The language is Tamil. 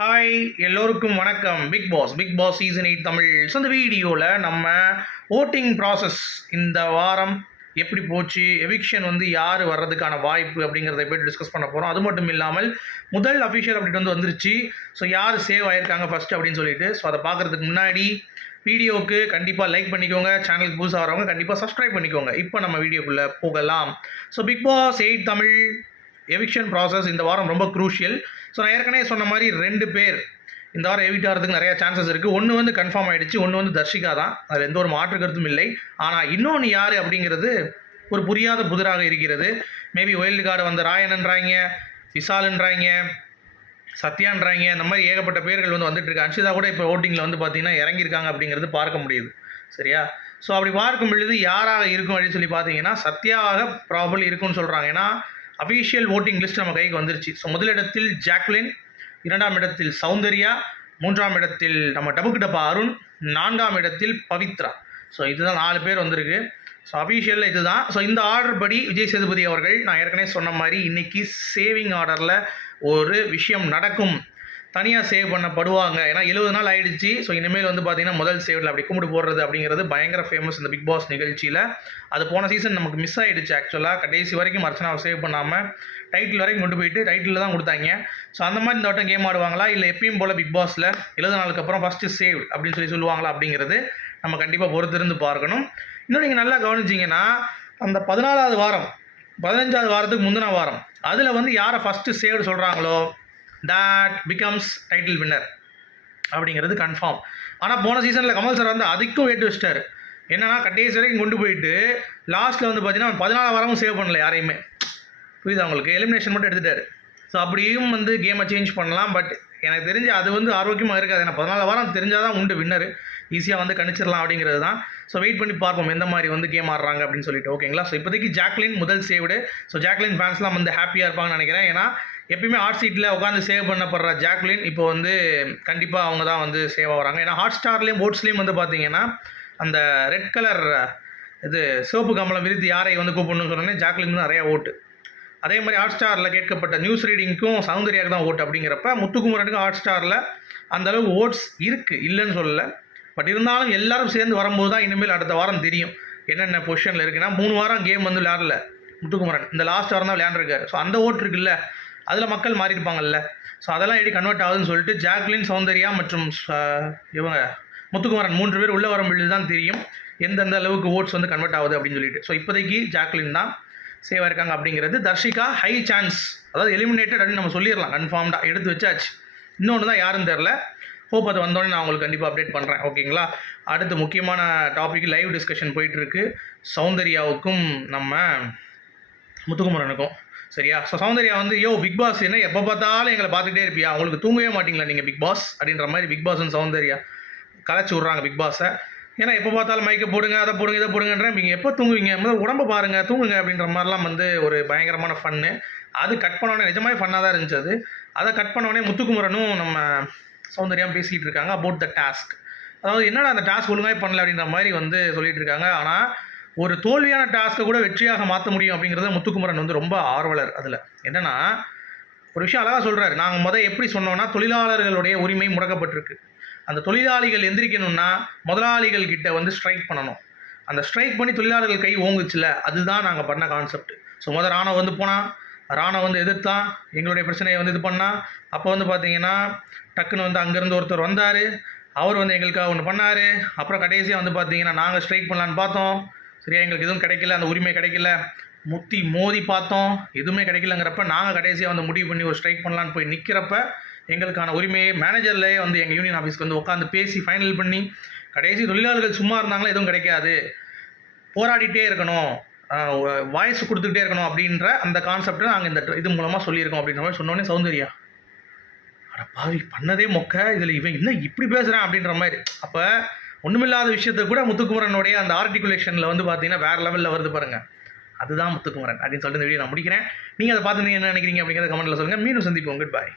ஹாய் எல்லோருக்கும் வணக்கம். Big boss big boss season eight Tamil. So இந்த வீடியோவில் நம்ம ஓட்டிங் ப்ராசஸ் இந்த வாரம் எப்படி போச்சு எவிக்ஷன் வந்து யார் வர்றதுக்கான வாய்ப்பு அப்படிங்கிறத பற்றி டிஸ்கஸ் பண்ண போகிறோம் அது மட்டும் இல்லாமல் முதல் அஃபிஷியல் அப்டேட் வந்து வந்துருச்சு. ஸோ யார் சேவ் ஆயிருக்காங்க ஃபஸ்ட்டு அப்படின்னு சொல்லிட்டு ஸோ அதை பார்க்குறதுக்கு முன்னாடி வீடியோவுக்கு கண்டிப்பாக லைக் பண்ணிக்கோங்க. சேனலுக்கு புதுசாக வரவங்க கண்டிப்பாக சப்ஸ்கிரைப் பண்ணிக்கோங்க. இப்போ நம்ம வீடியோக்குள்ளே போகலாம். So big boss eight Tamil. Eviction process இந்த வாரம் ரொம்ப க்ரூஷியல் ஸோ நான் ஏற்கனவே சொன்ன மாதிரி ரெண்டு பேர் இந்த வாரம் எவிட் ஆகிறதுக்கு நிறையா சான்சஸ் இருக்குது ஒன்று வந்து கன்ஃபார்ம் ஆகிடுச்சு ஒன்று வந்து தர்ஷிகா தான். அதில் எந்த ஒரு மாற்று கருத்தும் இல்லை. ஆனால் இன்னொன்று யார் அப்படிங்கிறது ஒரு புரியாத புதிராக இருக்கிறது. மேபி ஒயில்டு கார்டு வந்த ராயனன்றாங்க விசாலுன்றாங்க சத்யான்றாங்க இந்த மாதிரி ஏகப்பட்ட பேர்கள் வந்து வந்துட்டுருக்கு அன்ஷிதா கூட இப்போ ஓட்டிங்கில் வந்து பார்த்திங்கன்னா இறங்கியிருக்காங்க அப்படிங்கிறது பார்க்க முடியுது. சரியா? ஸோ அப்படி பார்க்கும் பொழுது யாராக இருக்கும் அப்படின்னு சொல்லி பார்த்தீங்கன்னா சத்யாவாக ப்ராபபிள் இருக்கும்னு சொல்கிறாங்க ஏன்னா அஃபீஷியல் ஓட்டிங் லிஸ்ட் நம்ம கைக்கு வந்துருச்சு. ஸோ முதலிடத்தில் ஜாக்லின் இரண்டாம் இடத்தில் சௌந்தர்யா மூன்றாம் இடத்தில் நம்ம டபுக்கு டப்பா அருண் நான்காம் இடத்தில் பவித்ரா. ஸோ இதுதான் நாலு பேர் வந்திருக்கு. ஸோ அஃபீஷியலில் இதுதான். ஸோ இந்த ஆர்டர் படி விஜய் சேதுபதி அவர்கள் நான் ஏற்கனவே சொன்ன மாதிரி இன்றைக்கி சேவிங் ஆர்டரில் ஒரு விஷயம் நடக்கும். தனியாக சேவ் பண்ணப்படுவாங்க. ஏன்னா எழுபது நாள் ஆயிடுச்சு. ஸோ இனிமேல் வந்து பார்த்தீங்கன்னா முதல் சேவில் அப்படி கும்பிட்டு போடுறது அப்படிங்கிறது பயங்கர ஃபேமஸ் இந்த பிக் பாஸ் நிகழ்ச்சியில். அது போன சீசன் நமக்கு மிஸ் ஆகிடுச்சு ஆக்சுவலாக கடைசி வரைக்கும் அர்ச்சனாவை சேவ் பண்ணாமல் டைட்டில் வரைக்கும் கொண்டு போயிட்டு டைட்டில் தான் கொடுத்தாங்க. ஸோ அந்த மாதிரி இந்த வட்டம் கேம் ஆடுவாங்களா? இல்லை எப்பயும் போல் பிக் பாஸில் எழுபது நாளுக்கு அப்புறம் ஃபஸ்ட்டு சேவ் அப்படின்னு சொல்லி சொல்லுவாங்களா அப்படிங்கிறது நம்ம கண்டிப்பாக பொறுத்திருந்து பார்க்கணும். இன்னும் நீங்கள் நல்லா கவனிச்சிங்கன்னா அந்த பதினாலாவது வாரம் பதினஞ்சாவது வாரத்துக்கு முந்தின வாரம் அதில் வந்து யாரை ஃபஸ்ட்டு சேவ் சொல்கிறாங்களோ தட் பிகம்ஸ் டைட்டில் வின்னர் அப்படிங்கிறது கன்ஃபார்ம் ஆனால் போன சீசனில் கமல் சார் வந்து அதுக்கும் வெயிட் வச்சிட்டார். என்னன்னா கடைசி வரைக்கும் கொண்டு போயிட்டு லாஸ்ட்டில் வந்து பார்த்தீங்கன்னா பதினாலு வாரமும் சேவ் பண்ணல யாரையுமே. புரியுதா உங்களுக்கு? எலிமினேஷன் மட்டும் எடுத்துட்டாரு. ஸோ அப்படியும் வந்து கேமை சேஞ்ச் பண்ணலாம் பட் எனக்கு தெரிஞ்சு அது வந்து ஆரோக்கியமாக இருக்காது. ஏன்னா பதினாலு வாரம் தெரிஞ்சால் தான் உண்டு வின்னர் ஈஸியாக வந்து கணிச்சிடலாம் அப்படிங்கிறது தான். ஸோ வெயிட் பண்ணி பார்ப்போம் எந்த மாதிரி வந்து கேம் ஆடுறாங்க அப்படின்னு சொல்லிட்டு. ஓகேங்களா ஸோ இப்போதைக்கு ஜாக்லின் முதல் சேவ்டு ஸோ ஜாக்லின் ஃபேன்ஸ்லாம் வந்து ஹாப்பியாக இருப்பாங்கன்னு நினைக்கிறேன். ஏன்னா எப்பயுமே ஹாட் சீட்டில் உட்காந்து சேவ் பண்ணப்படுற ஜாக்லின் இப்போ வந்து கண்டிப்பாக அவங்க தான் வந்து சேவ் ஆகிறாங்க ஏன்னா ஹாட் ஸ்டார்லேயும் போட்ஸ்லேயும் வந்து பார்த்தீங்கன்னா அந்த ரெட் கலர் இது சிவப்பு கமலம் விருது யாரை வந்து கூப்பிடணும்னு சொன்னோன்னே ஜாக்லின் தான் நிறையா ஓட்டு. அதே மாதிரி ஹாட் ஸ்டாரில் கேட்கப்பட்ட நியூஸ் ரீடிங்க்கும் சௌந்தர்யாவுக்கு தான் ஓட்டு அப்படிங்கிறப்ப முத்துக்குமரனுக்கு ஹாட் ஸ்டாரில் அந்தளவுக்கு ஓட்ஸ் இருக்குது இல்லைன்னு சொல்லலை. பட் இருந்தாலும் எல்லாரும் சேர்ந்து வரும்போது தான் இனிமேல் அடுத்த வாரம் தெரியும். என்னென்ன பொசிஷனில் இருக்குன்னா மூணு வாரம் கேம் வந்து விளையாடல முத்துக்குமரன். இந்த லாஸ்ட் வாரம் தான் விளையாண்டுருக்காரு. ஸோ அந்த ஓட்டு இருக்குல்ல அதில் மக்கள் மாறியிருப்பாங்கல்ல. ஸோ அதெல்லாம் எப்படி கன்வெர்ட் ஆகுதுன்னு சொல்லிட்டு ஜாக்லின் சௌந்தர்யா மற்றும் இவங்க முத்துக்குமரன் மூன்று பேர் உள்ளே வரும் பொழுது தான் தெரியும். எந்தெந்த அளவுக்கு ஓட்ஸ் வந்து கன்வெர்ட் ஆகுது அப்படின்னு சொல்லிட்டு. ஸோ இப்போதைக்கு ஜாக்லின் தான் சேவாக இருக்காங்க அப்படிங்கிறது. தர்ஷிகா ஹை சான்ஸ் அதாவது எலிமினேட்டட் அப்படின்னு நம்ம சொல்லிடலாம். கன்ஃபார்ம்டாக எடுத்து வச்சாச்சு. இன்னொன்று தான் யாருன்னு தெரில ஹோப் அது வந்தோடனே நான் உங்களுக்கு கண்டிப்பாக அப்டேட் பண்ணுறேன் ஓகேங்களா அடுத்து முக்கியமான டாபிக் லைவ் டிஸ்கஷன் போயிட்டுருக்கு சௌந்தர்யாவுக்கும் நம்ம முத்துக்குமரனுக்கும். சரியா? ஸோ சௌந்தர்யா வந்து யோ பிக் பாஸ் என்ன எப்போ பார்த்தாலும் எங்களை பார்த்துட்டே இருப்பியா? உங்களுக்கு தூங்கவே மாட்டிங்களா நீங்கள் பிக் பாஸ் அப்படின்ற மாதிரி பிக் பாஸ்னு சௌந்தர்யா கலைச்சி விட்றாங்க பிக் பாஸை ஏன்னா எப்போ பார்த்தாலும் மைக்கை போடுங்க அதை போடுங்க இதை போடுங்கன்ற நீங்கள் எப்போ தூங்குவீங்க? முதல்ல உடம்ப பாருங்கள் தூங்குங்க அப்படின்ற மாதிரிலாம் வந்து ஒரு பயங்கரமான ஃபன்னு அது கட் பண்ணோடனே நிஜமாவே ஃபன்னாக தான் இருந்துச்சு அது. அதை கட் பண்ணோடனே முத்துக்குமரனும் நம்ம சௌந்தர்யாவும் பேசிகிட்டு இருக்காங்க அபவுட் த டாஸ்க் அதாவது என்னடா அந்த டாஸ்க் ஒழுங்காக பண்ணல அப்படின்ற மாதிரி வந்து சொல்லிகிட்டு இருக்காங்க. ஆனால் ஒரு தோல்வியான டாஸ்க்கை கூட வெற்றியாக மாற்ற முடியும் அப்படிங்கிறத முத்துக்குமரன் வந்து ரொம்ப ஆர்வலர் அதில். என்னன்னா ஒரு விஷயம் அழகாக சொல்கிறாரு நாங்கள் முதல் எப்படி சொன்னோம்னா தொழிலாளர்களுடைய உரிமை முடக்கப்பட்டிருக்கு. அந்த தொழிலாளிகள் எந்திரிக்கணும்னா முதலாளிகள் கிட்ட வந்து ஸ்ட்ரைக் பண்ணணும். அந்த ஸ்ட்ரைக் பண்ணி தொழிலாளர்கள் கை ஓங்குச்சுல அதுதான் நாங்கள் பண்ண கான்செப்ட் ஸோ முதல் ராணுவம் வந்து போனால் ராணுவம் வந்து எதிர்த்தான். எங்களுடைய பிரச்சனையை வந்து இது பண்ணால் அப்போ வந்து பார்த்தீங்கன்னா டக்குன்னு வந்து அங்கேருந்து ஒருத்தர் வந்தார். அவர் வந்து எங்களுக்காக ஒன்று பண்ணார். அப்புறம் கடைசியாக வந்து பார்த்தீங்கன்னா நாங்கள் ஸ்ட்ரைக் பண்ணலான்னு பார்த்தோம். சரியா எங்களுக்கு எதுவும் கிடைக்கல அந்த உரிமை கிடைக்கல. முத்தி மோதி பார்த்தோம் எதுவுமே கிடைக்கலங்கிறப்ப நாங்கள் கடைசியாக வந்து முடிவு பண்ணி ஒரு ஸ்ட்ரைக் பண்ணலான்னு போய் நிற்கிறப்ப எங்களுக்கான உரிமையை மேனேஜர்லேயே வந்து எங்கள் யூனியன் ஆஃபீஸ்க்கு வந்து உட்காந்து பேசி ஃபைனல் பண்ணி கடைசி தொழிலாளர்கள் சும்மா இருந்தாங்களே எதுவும் கிடைக்காது. போராடிட்டே இருக்கணும் வாய்ஸ் கொடுத்துக்கிட்டே இருக்கணும் அப்படின்ற அந்த கான்செப்டை நாங்கள் இந்த இது மூலமாக சொல்லியிருக்கோம் அப்படின்ற மாதிரி சொன்னோன்னே சௌந்தர்யா அட பாவி பண்ணதே மொக்க இதில் இவன் என்ன இப்படி பேசுகிறான் அப்படின்ற மாதிரி. அப்போ ஒன்றுமில்லாத விஷயத்தை கூட முத்துக்குமரனுடைய அந்த ஆர்டிகுலேஷனில் வந்து பார்த்தீங்கன்னா வேறு லெவலில் வருது பாருங்கள் அதுதான் முத்துக்குமரன் அப்படின்னு சொல்லிட்டு இந்த வீடியோ நான் முடிக்கிறேன். நீங்கள் அதை பார்த்து நீங்கள் என்ன நினைக்கிறீங்க அப்படிங்கிறத கமெண்ட்டில் சொல்லுங்கள் மீண்டும் சந்திப்போம். குட் பாய்